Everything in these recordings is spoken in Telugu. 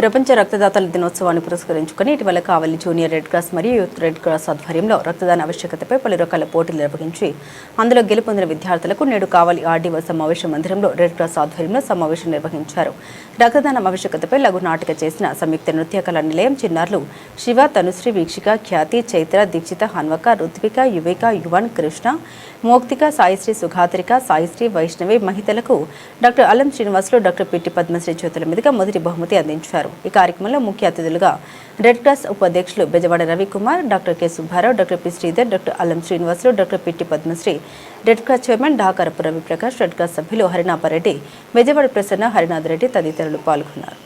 ప్రపంచ రక్తదాతల దినోత్సవాన్ని పురస్కరించుకుని ఇటీవల కావలి జూనియర్ రెడ్ క్రాస్ మరియు యూత్ రెడ్ క్రాస్ ఆధ్వర్యంలో రక్తదాన ఆవశ్యకతపై పలు రకాల పోటీలు నిర్వహించి అందులో గెలుపొందిన విద్యార్థులకు నేడు కావలి ఆర్డీఓ సమావేశ మందిరంలో రెడ్ క్రాస్ ఆధ్వర్యంలో సమావేశం నిర్వహించారు. రక్తదానం ఆవశ్యకతపై లఘు నాటిక చేసిన సంయుక్త నృత్య కళా నిలయం చిన్నారులు శివ, తనుశ్రీ, వీక్షిక, ఖ్యాతి, చైత్ర, దీక్షిత, హన్వక, రుత్విక, యువిక, యువన్, కృష్ణ, మోక్తిక, సాయిశ్రీ, సుఘాత్రిక, సాయిశ్రీ, వైష్ణవి మహిళలకు డాక్టర్ అల్లం శ్రీనివాసులు, డాక్టర్ పిట్టి పద్మశ్రీ చేతుల మీదుగా మొదటి బహుమతి అందించారు. ఈ కార్యక్రమంలో ముఖ్య అతిథులుగా రెడ్ క్రాస్ ఉపాధ్యక్షులు Bezawada Ravikumar, doctor K Subbarao, doctor P Sridhar, doctor Allam Srinivasulu, doctor Pitti Padmasri, red cross chairman Dakarapu Raviprakash, red cross సభ్యులు హరినాపారెడ్డి, బెజవాడ ప్రసన్న, హరినాథ్ రెడ్డి తదితరులు పాల్గొన్నారు.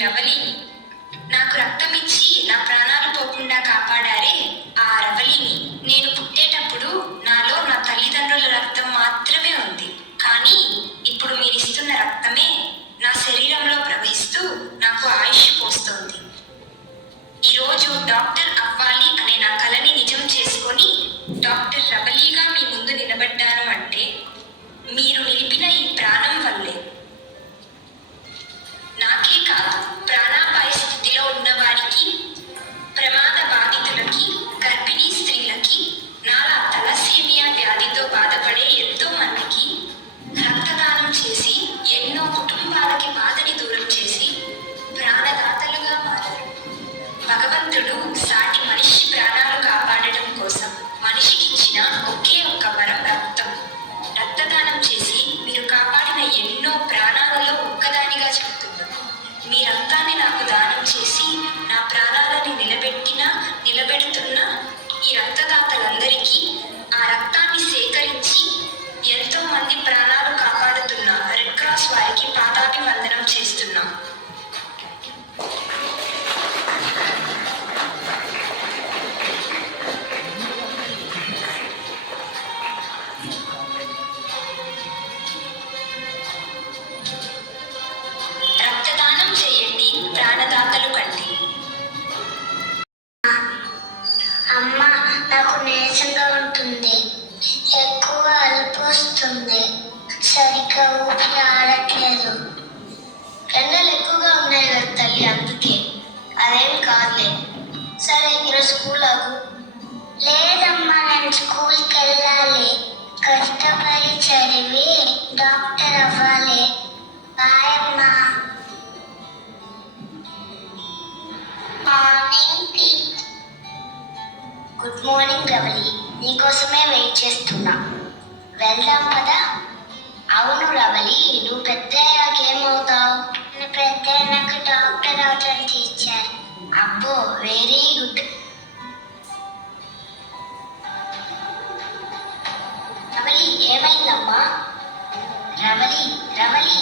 రవలిని నాకు రక్తం ఇచ్చి నా ప్రాణాలు పోకుండా కాపాడారే ఆ రవలిని. నేను పుట్టేటప్పుడు నాలో నా తల్లిదండ్రుల రక్తం మాత్రమే ఉంది, కానీ ఇప్పుడు మీరిస్తున్న రక్తమే నా శరీరంలో ప్రవహిస్తూ నాకు ఆయుష్ పోస్తోంది. ఈరోజు డాక్టర్ అవ్వాలి అనే నా కలని నిజం చేసుకొని డాక్టర్ రవలిగా మీ ముందు నిలబడ్డాను అంటే మీరు నిలిపిన ఈ ప్రాణం వల్లే. నాకే కాదు, ప్రాణాపాయ స్థితిలో ఉన్నవారికి, ప్రమాద బాధితులకి, గర్భిణీ స్త్రీలకి, నాలా తలసేమియా వ్యాధితో బాధపడే ఎంతో మందికి రక్తదానం చేసి ఎన్నో కుటుంబాలకి బాధని దూరం చేసి ప్రాణదాతలుగా మారారు. భగవంతుడు సాటి మనిషి ప్రాణాలు కాపాడటం కోసం మనిషికిచ్చిన ఒకే ఒక్క వరం రక్తం. రక్తదానం చేసి మీరు కాపాడిన ఎన్నో ప్రాణాలలో ఒక్కదానిగా చెప్తున్నారు. మీ రక్తాన్ని నాకు దానం చేసి నా ప్రాణాలని నిలబెడుతున్న ఈ రక్తదాతలందరికీ, ఆ రక్తాన్ని సేకరించి ఎంతో మంది ప్రాణాలు కాపాడుతున్న రెడ్ క్రాస్ వారికి పాదాభివందనం చేస్తున్నాం. రక్తదానం చేయండి, ప్రాణదాతలు కండి. అమ్మ, నాకు నీరసంగా ఉంటుంది, ఎక్కువ అలుపు వస్తుంది, సరిగ్గా ఊపిరి ఆడట్లేదు. ఎండలు ఎక్కువగా ఉన్నాయి కదా తల్లి, అందుకే. అదేం కాదులే. సరే, ఈరోజు స్కూల్ ఆగు. లేదమ్మా, నేను స్కూల్కి వెళ్ళాలి. కష్టపడి చదివి డాక్టర్ అవ్వాలి. బాయ్ అమ్మా. గుడ్ మార్నింగ్ రవలి, నీకోసమే వెయిట్ చేస్తున్నా. వెళ్దాం పదా. అవును రవలి, నువ్వు పెద్దయ్యాక ఏమవుతావు? నేను పెద్దయ్యాక డాక్టర్ అవుతాను టీచర్. అబ్బో, వెరీ గుడ్. రవలి, ఏమైందమ్మా? రవలి రవలి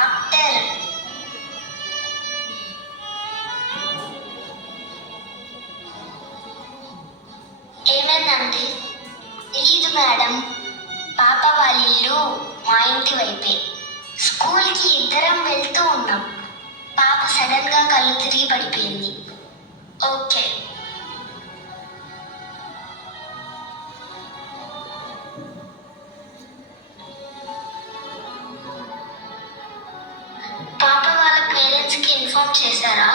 డాక్టర్, ఏమైందండి? తెలీదు మేడం. పాప వాళ్ళ ఇల్లు మా ఇంటి వైపే. స్కూల్కి ఇద్దరం వెళ్తూ ఉన్నాం. పాప సడన్ గా కళ్ళు తిరిగి పడిపోయింది. ఓకే. ఇన్ఫార్మ్ చేశారా?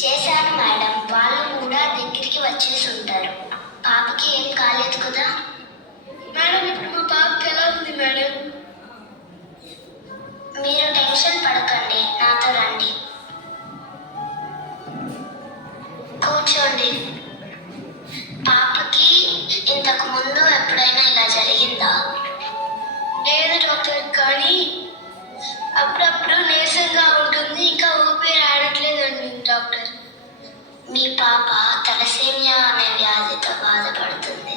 చేశాను మేడం. వాళ్ళు కూడా దగ్గరికి వచ్చేసి ఉంటారు. పాపకి ఏం కాలేదు కదా మేడం? ఇప్పుడు మా పాపకి ఎలా ఉంది మేడం? మీరు టెన్షన్ పడకండి, నాతో రండి. కూర్చోండి. పాపకి ఇంతకు ముందు ఎప్పుడైనా ఇలా జరిగిందా? లేదు డాక్టర్, కానీ అప్పుడప్పుడు నీరసంగా ఉంటుంది, ఇంకా ఊపిరి ఆడట్లేదండి డాక్టర్. మీ పాప తలసేమియా అనే వ్యాధితో బాధపడుతుంది.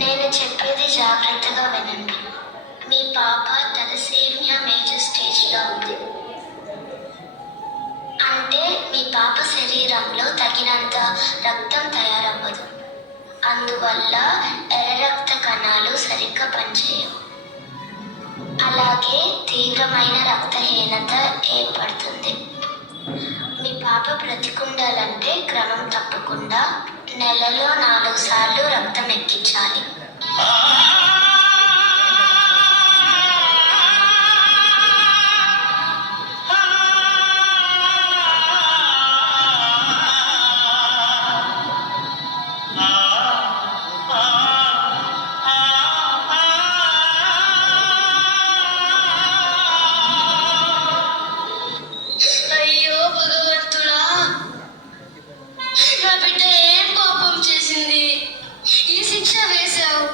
నేను చెప్పేది జాగ్రత్తగా వినండి. మీ పాప తలసేమియా మేజర్ స్టేజ్లో ఉంది. అంటే మీ పాప శరీరంలో తగినంత రక్తం తయారవ్వదు. అందువల్ల ఎర్ర రక్త కణాలు సరిగ్గా పనిచేయవు. అలాగే తీవ్రమైన రక్తహీనత ఏర్పడుతుంది. మీ పాప బ్రతికుండాలంటే క్రమం తప్పకుండా నెలలో 4 సార్లు రక్తం ఎక్కించాలి. అయ్యో భగవంతుడా, నా బిడ్డ ఏం పాపం చేసింది? ఈ శిక్ష వేశావు.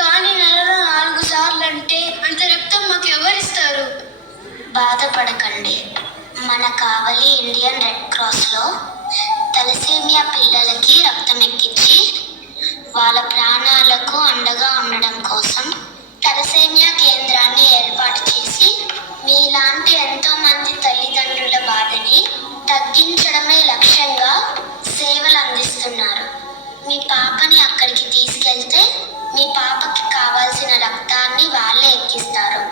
కానీ నెలలో 4 సార్లు అంటే అంత రక్తం మాకు ఎవరిస్తారు? బాధపడకండి. మన కావలి ఇండియన్ రెడ్ క్రాస్లో తలసేమియా పిల్లలకి రక్తం ఎక్కించి వాళ్ళ ప్రాణాలకు అండగా ఉండడం కోసం తలసేమియా కేంద్రాన్ని ఏర్పాటు చేసి మీలాంటి ఎంతో మంది తల్లిదండ్రుల బాధని తగ్గించడమే లక్ష్యంగా సేవలు అందిస్తున్నారు. మీ పాపని అక్కడికి తీసుకెళ్తే మీ పాపకి కావాల్సిన రక్తాన్ని వాళ్ళే ఎక్కిస్తారు.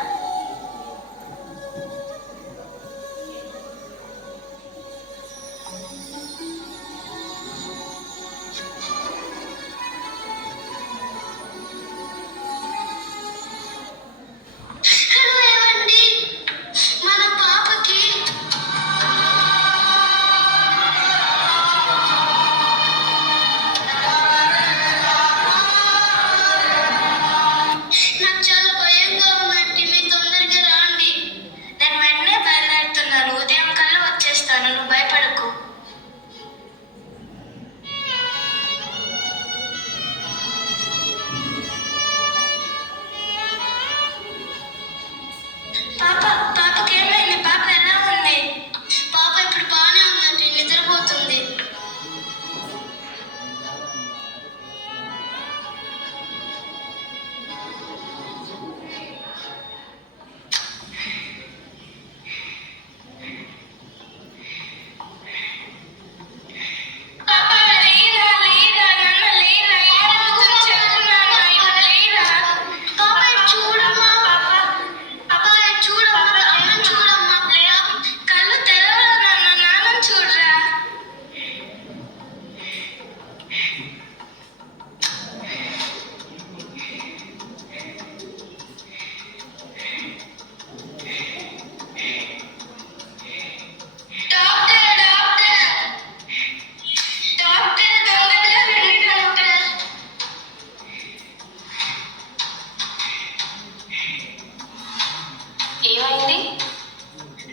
హలో ఏమండి, మన పాపకి నాకు చాలా భయంగా ఉందండి. మీరు తొందరగా రాండి. నేను వెంటనే బయలుదేరుతున్నాను. ఉదయం కల్లా వచ్చేస్తాను. నువ్వు భయపడకు. పాపకి ఏమైంది? పాప ఎలా ఉంది? పాప ఇప్పుడు బాగానే ఉందండి, నిద్రపోతుంది. పాప లేరా, లేరా నాన్న, లేరా, ఏమవుతుందో చెప్పు నాన్న, ఇప్పుడు లేరా. పాప ఇటు చూడమ్మా, పాప ఇటు చూడమ్మా, అమ్మని చూడమ్మా. కళ్ళు తెరవరా నాన్న, నాన్నని చూడరా. డాక్టర్, డాక్టర్, డాక్టర్, తొందరగా రండి డాక్టర్. ఏమైంది?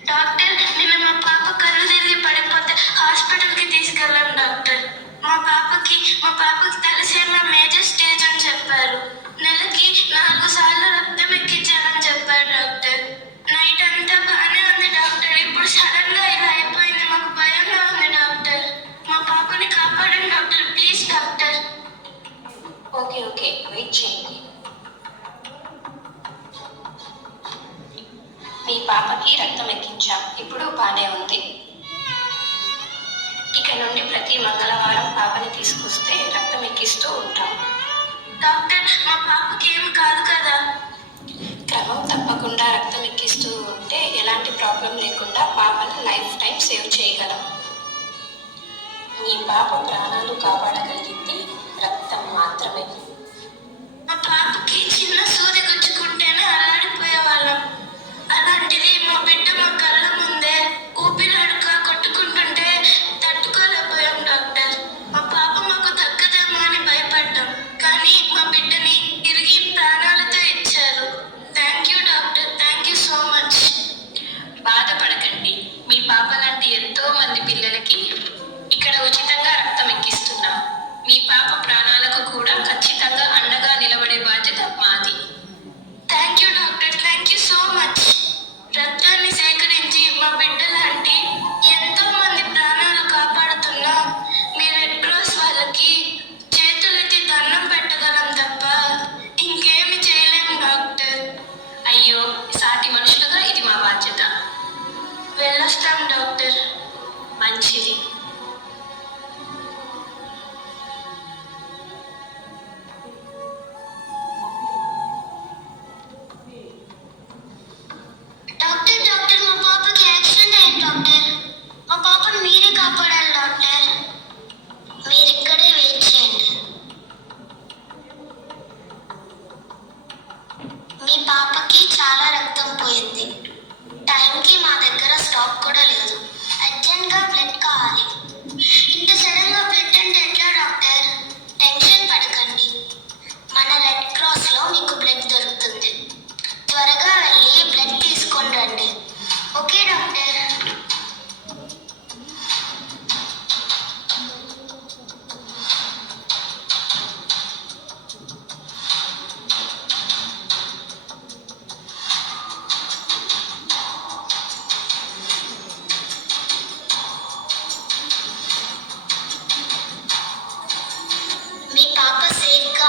డాక్టర్, నిన్న మా పాప కళ్ళు తిరిగి పడిపోతే హాస్పిటల్కి తీసుకెళ్ళాను డాక్టర్. మా పాపకి తలసేమియా మేజర్ స్టేజ్ అని చెప్పారు. నెలకి 4 సార్లు రక్తం ఎక్కించాలని చెప్పారు డాక్టర్. నైట్ అంతా బాగానే ఉంది డాక్టర్. ఇప్పుడు సడన్ గా ఇలా అయిపోయింది. మాకు భయంగా ఉంది డాక్టర్. మా పాపని కాపాడండి doctor, please doctor. Okay wait చేయండి. మీ పాపకి రక్తం ఎక్కించాం, ఇప్పుడు బాగానే ఉంది. ఇక నుండి ప్రతి మంగళవారం పాపని తీసుకొస్తే రక్తం ఎక్కిస్తూ ఉంటాం. డాక్టర్, మా పాపకి ఏం కాదు కదా? క్రమం తప్పకుండా రక్తం ఎక్కిస్తూ ఉంటే ఎలాంటి ప్రాబ్లం లేకుండా పాపని లైఫ్ టైం సేవ్ చేయగలం. మీ పాప ప్రాణాలు కాపాడగలిగింది రక్తం మాత్రమే. మా పాపకి చిన్న సూది గుచ్చుకుంటేనే అల్లాడిపోయేవాళ్ళం. అలాంటిది మా బిడ్డ మా కళ్ళ ముందే ఊపిరాడక కొట్టుకుంటుంటే తట్టుకోలేకపోయాం డాక్టర్. మా పాప మాకు దక్కదేమో అని భయపడ్డాం, కానీ మా బిడ్డని తిరిగి ప్రాణాలతో ఇచ్చారు. Thank you doctor, thank you so much. బాధపడకండి, మీ పాప లాంటి ఎంతో మంది పిల్లలకి ఇక్కడ ఉచితంగా రక్తం ఎక్కిస్తున్నాం. మీ పాప ప్రాణాలకు కూడా ఖచ్చితంగా అండగా నిలబడే బాధ్యత మాది. Thank you doctor, thank you so much. రక్తాన్ని సేకరించి మా బిడ్డ లాంటి ఎంతో మంది ప్రాణాలు కాపాడుతున్న మీ రెడ్ క్రాస్ వాళ్ళకి చేతులెత్తి దండం పెట్టగలం తప్ప ఇంకేమి చేయలేము డాక్టర్. అయ్యో, సాటి మనుషులుగా ఇది మా బాధ్యత. వెళ్ళొస్తాం డాక్టర్. మంచిది. డాక్టర్ డాక్టర్ మా పాపకి యాక్సిడెంట్ అయింది డాక్టర్. మా పాపను మీరే కాపాడాలి డాక్టర్. మీరు ఇక్కడే వెయిట్ చేయండి. మీ పాపకి చాలా రక్తం పోయింది. టైంకి మా దగ్గర స్టాక్ కూడా లేదు. అర్జెంట్గా బ్లడ్ కావాలి. ఇంత సడన్గా బ్లడ్ అంటే ఎట్లా డాక్టర్? టెన్షన్ పడకండి, మన రెడ్ క్రాస్లో మీకు బ్లడ్ దొరుకుతుంది. త్వరగా వెళ్ళి బ్లడ్ తీసుకొని రండి. Okay doctor. మీ పాప సేఫ్గా